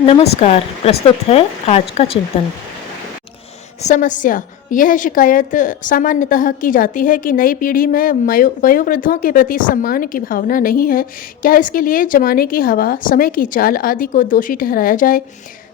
नमस्कार। प्रस्तुत है आज का चिंतन। समस्या। यह शिकायत सामान्यतः की जाती है कि नई पीढ़ी में वयोवृद्धों के प्रति सम्मान की भावना नहीं है। क्या इसके लिए जमाने की हवा, समय की चाल आदि को दोषी ठहराया जाए?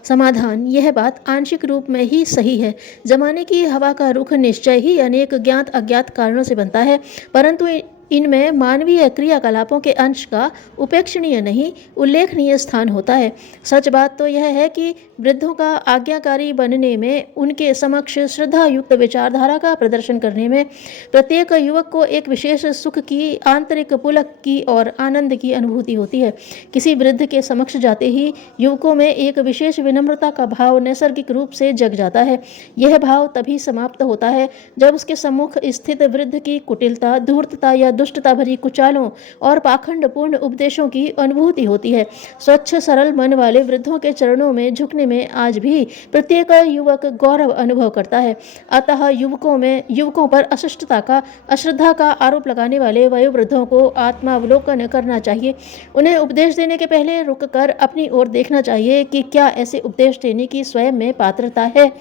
समाधान। यह बात आंशिक रूप में ही सही है। जमाने की हवा का रुख निश्चय ही अनेक ज्ञात अज्ञात कारणों से बनता है, परंतु इनमें मानवीय क्रियाकलापों के अंश का उपेक्षणीय नहीं, उल्लेखनीय स्थान होता है। सच बात तो यह है कि वृद्धों का आज्ञाकारी बनने में, उनके समक्ष श्रद्धा युक्त विचारधारा का प्रदर्शन करने में प्रत्येक युवक को एक विशेष सुख की, आंतरिक पुलक की और आनंद की अनुभूति होती है। किसी वृद्ध के समक्ष जाते ही युवकों में एक विशेष विनम्रता का भाव नैसर्गिक रूप से जग जाता है। यह भाव तभी समाप्त होता है जब उसके सम्मुख स्थित वृद्ध की कुटिलता, धूर्तता या दुष्टता भरी कुचालों और पाखंडपूर्ण उपदेशों की अनुभूति होती है। स्वच्छ सरल मन वाले वृद्धों के चरणों में झुकने में आज भी प्रत्येक युवक गौरव अनुभव करता है। अतः युवकों पर अश्रद्धा का आरोप लगाने वाले वयोवृद्धों को आत्मावलोकन करना चाहिए। उन्हें उपदेश देने के पहले रुक कर अपनी ओर देखना चाहिए कि क्या ऐसे उपदेश देने की स्वयं में पात्रता है।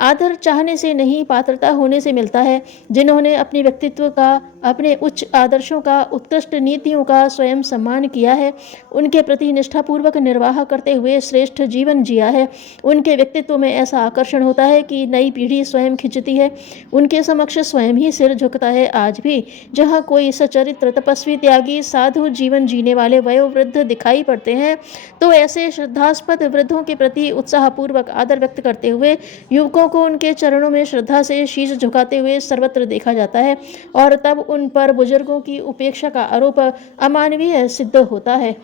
आदर चाहने से नहीं, पात्रता होने से मिलता है। जिन्होंने अपने व्यक्तित्व का, अपने उच्च आदर्शों का, उत्कृष्ट नीतियों का स्वयं सम्मान किया है, उनके प्रति निष्ठापूर्वक निर्वाह करते हुए श्रेष्ठ जीवन जिया है, उनके व्यक्तित्व में ऐसा आकर्षण होता है कि नई पीढ़ी स्वयं खिंचती है, उनके समक्ष स्वयं ही सिर झुकता है। आज भी जहाँ कोई सचरित्र, तपस्वी, त्यागी, साधु जीवन जीने वाले वयोवृद्ध दिखाई पड़ते हैं, तो ऐसे श्रद्धास्पद वृद्धों के प्रति उत्साहपूर्वक आदर व्यक्त करते हुए युवकों को उनके चरणों में श्रद्धा से शीश झुकाते हुए सर्वत्र देखा जाता है, और तब उन पर बुजुर्गों की उपेक्षा का आरोप अमानवीय सिद्ध होता है।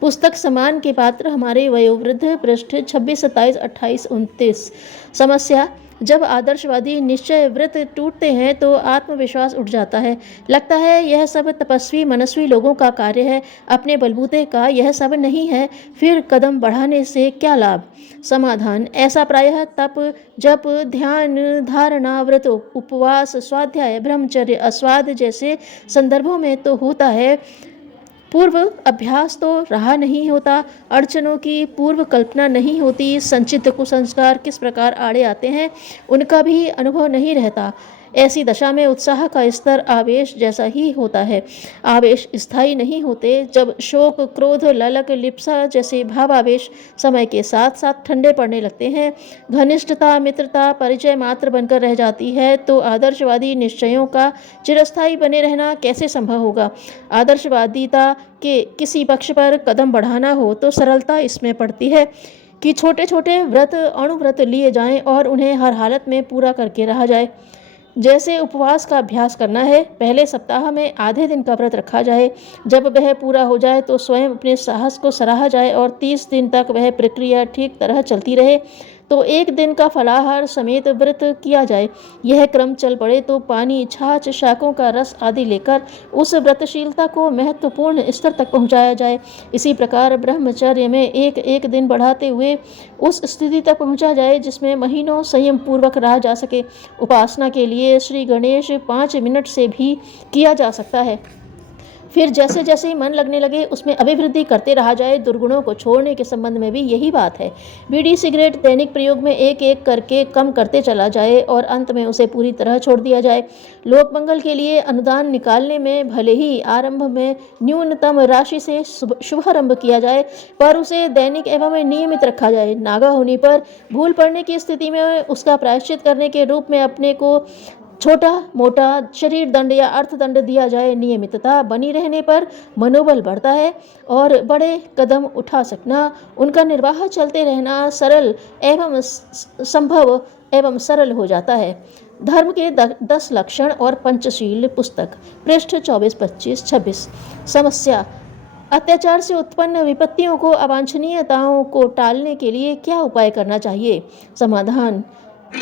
पुस्तक समान के पात्र हमारे वयोवृद्ध, पृष्ठ 26, 27, 28, 29। समस्या। जब आदर्शवादी निश्चय व्रत टूटते हैं तो आत्मविश्वास उठ जाता है। लगता है यह सब तपस्वी मनस्वी लोगों का कार्य है, अपने बलबूते का यह सब नहीं है। फिर कदम बढ़ाने से क्या लाभ? समाधान। ऐसा प्रायः तप, जप, ध्यान, धारणा, व्रत, उपवास, स्वाध्याय, ब्रह्मचर्य, अस्वाद जैसे संदर्भों में तो होता है। पूर्व अभ्यास तो रहा नहीं होता, अड़चनों की पूर्व कल्पना नहीं होती, संचित कुसंस्कार किस प्रकार आड़े आते हैं उनका भी अनुभव नहीं रहता। ऐसी दशा में उत्साह का स्तर आवेश जैसा ही होता है। आवेश स्थायी नहीं होते। जब शोक, क्रोध, ललक, लिप्सा जैसे भावावेश समय के साथ साथ ठंडे पड़ने लगते हैं, घनिष्ठता, मित्रता परिचय मात्र बनकर रह जाती है, तो आदर्शवादी निश्चयों का चिरस्थायी बने रहना कैसे संभव होगा? आदर्शवादिता के किसी पक्ष पर कदम बढ़ाना हो तो सरलता इसमें पड़ती है कि छोटे छोटे व्रत, अणुव्रत लिए जाएं और उन्हें हर हालत में पूरा करके रहा जाए। जैसे उपवास का अभ्यास करना है, पहले सप्ताह में आधे दिन का व्रत रखा जाए। जब वह पूरा हो जाए तो स्वयं अपने साहस को सराहा जाए और 30 दिन तक वह प्रक्रिया ठीक तरह चलती रहे तो एक दिन का फलाहार समेत व्रत किया जाए। यह क्रम चल पड़े तो पानी, छाछ, शाकों का रस आदि लेकर उस व्रतशीलता को महत्वपूर्ण स्तर तक पहुंचाया जाए। इसी प्रकार ब्रह्मचर्य में एक एक दिन बढ़ाते हुए उस स्थिति तक पहुंचा जाए जिसमें महीनों संयम पूर्वक रहा जा सके। उपासना के लिए श्री गणेश 5 मिनट से भी किया जा सकता है। फिर जैसे जैसे मन लगने लगे उसमें अभिवृद्धि करते रहा जाए। दुर्गुणों को छोड़ने के संबंध में भी यही बात है। बीड़ी सिगरेट दैनिक प्रयोग में एक एक करके कम करते चला जाए और अंत में उसे पूरी तरह छोड़ दिया जाए। लोक मंगल के लिए अनुदान निकालने में भले ही आरंभ में न्यूनतम राशि से शुभारंभ किया जाए, पर उसे दैनिक एवं नियमित रखा जाए। नागा होने पर, भूल पड़ने की स्थिति में उसका प्रायश्चित करने के रूप में अपने को छोटा मोटा शरीर दंड या अर्थदंड दिया जाए। नियमितता बनी रहने पर मनोबल बढ़ता है और बड़े कदम उठा सकना, उनका निर्वाह चलते रहना सरल एवं संभव एवं सरल हो जाता है। धर्म के 10 लक्षण और पंचशील, पुस्तक पृष्ठ 24, 25, 26। समस्या। अत्याचार से उत्पन्न विपत्तियों को, अवांछनीयताओं को टालने के लिए क्या उपाय करना चाहिए? समाधान।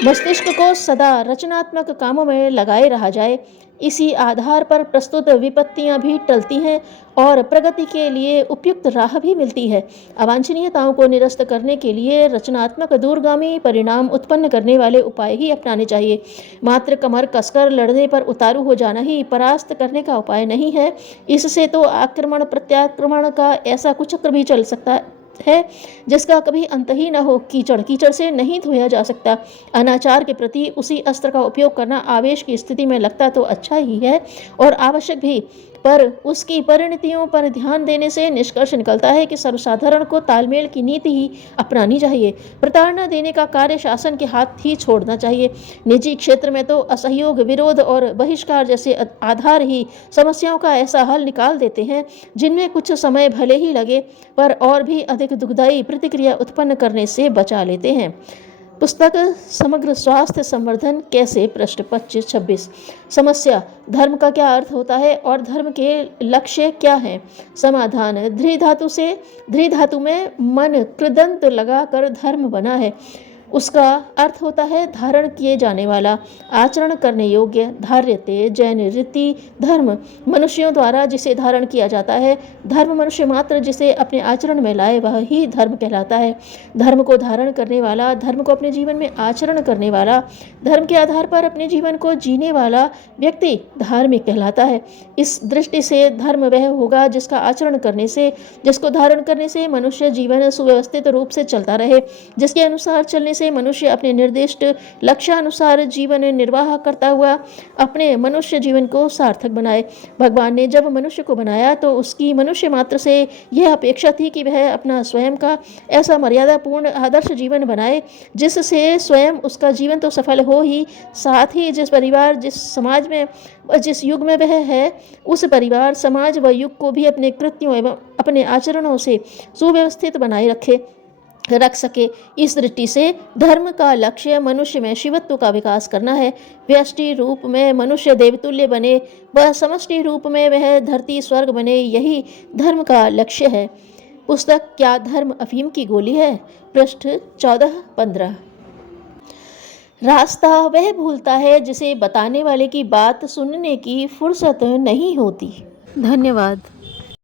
मस्तिष्क को सदा रचनात्मक कामों में लगाए रहा जाए। इसी आधार पर प्रस्तुत विपत्तियां भी टलती हैं और प्रगति के लिए उपयुक्त राह भी मिलती है। अवांछनीयताओं को निरस्त करने के लिए रचनात्मक दूरगामी परिणाम उत्पन्न करने वाले उपाय ही अपनाने चाहिए। मात्र कमर कसकर लड़ने पर उतारू हो जाना ही परास्त करने का उपाय नहीं है। इससे तो आक्रमण प्रत्याक्रमण का ऐसा कुचक्र भी चल सकता है है जिसका कभी अंत ही न हो। कीचड़ कीचड़ से नहीं धोया जा सकता। अनाचार के प्रति उसी अस्त्र का उपयोग करना आवेश की स्थिति में लगता तो अच्छा ही है और आवश्यक भी, पर उसकी परिणतियों पर ध्यान देने से निष्कर्ष निकलता है कि सर्वसाधारण को तालमेल की नीति ही अपनानी चाहिए। प्रताड़ना देने का कार्य शासन के हाथ ही छोड़ना चाहिए। निजी क्षेत्र में तो असहयोग, विरोध और बहिष्कार जैसे आधार ही समस्याओं का ऐसा हल निकाल देते हैं जिनमें कुछ समय भले ही लगे पर और भी अधिक दुखदायी प्रतिक्रिया उत्पन्न करने से बचा लेते हैं। पुस्तक समग्र स्वास्थ्य संवर्धन कैसे, पृष्ठ 25-26। समस्या, धर्म का क्या अर्थ होता है और धर्म के लक्ष्य क्या हैं? समाधान, ध्री धातु में मन कृदंत लगाकर धर्म बना है। उसका अर्थ होता है धारण किए जाने वाला, आचरण करने योग्य, धार्यते। जैन रीति धर्म मनुष्यों द्वारा जिसे धारण किया जाता है, धर्म मनुष्य मात्र जिसे अपने आचरण में लाए वह ही धर्म कहलाता है। धर्म को धारण करने वाला, धर्म को अपने जीवन में आचरण करने वाला, धर्म के आधार पर अपने जीवन को जीने वाला व्यक्ति धार्मिक कहलाता है। इस दृष्टि से धर्म वह होगा जिसका आचरण करने से, जिसको धारण करने से मनुष्य जीवन सुव्यवस्थित रूप से चलता रहे, जिसके अनुसार चलने से मनुष्य अपने निर्दिष्ट लक्ष्यानुसार जीवन निर्वाह करता हुआ अपने मनुष्य जीवन को सार्थक बनाए। भगवान ने जब मनुष्य को बनाया तो उसकी मनुष्य मात्र से यह अपेक्षा थी कि वह अपना स्वयं का ऐसा मर्यादापूर्ण आदर्श जीवन बनाए जिससे स्वयं उसका जीवन तो सफल हो ही, साथ ही जिस परिवार, जिस समाज में, जिस युग में वह है, उस परिवार, समाज व युग को भी अपने कृत्यों एवं अपने आचरणों से सुव्यवस्थित बनाए रख सके। इस दृष्टि से धर्म का लक्ष्य मनुष्य में शिवत्व का विकास करना है। व्यष्टि रूप में मनुष्य देवतुल्य बने व समष्टि रूप में वह धरती स्वर्ग बने, यही धर्म का लक्ष्य है। पुस्तक क्या धर्म अफीम की गोली है, पृष्ठ 14-15। रास्ता वह भूलता है जिसे बताने वाले की बात सुनने की फुर्सत नहीं होती। धन्यवाद।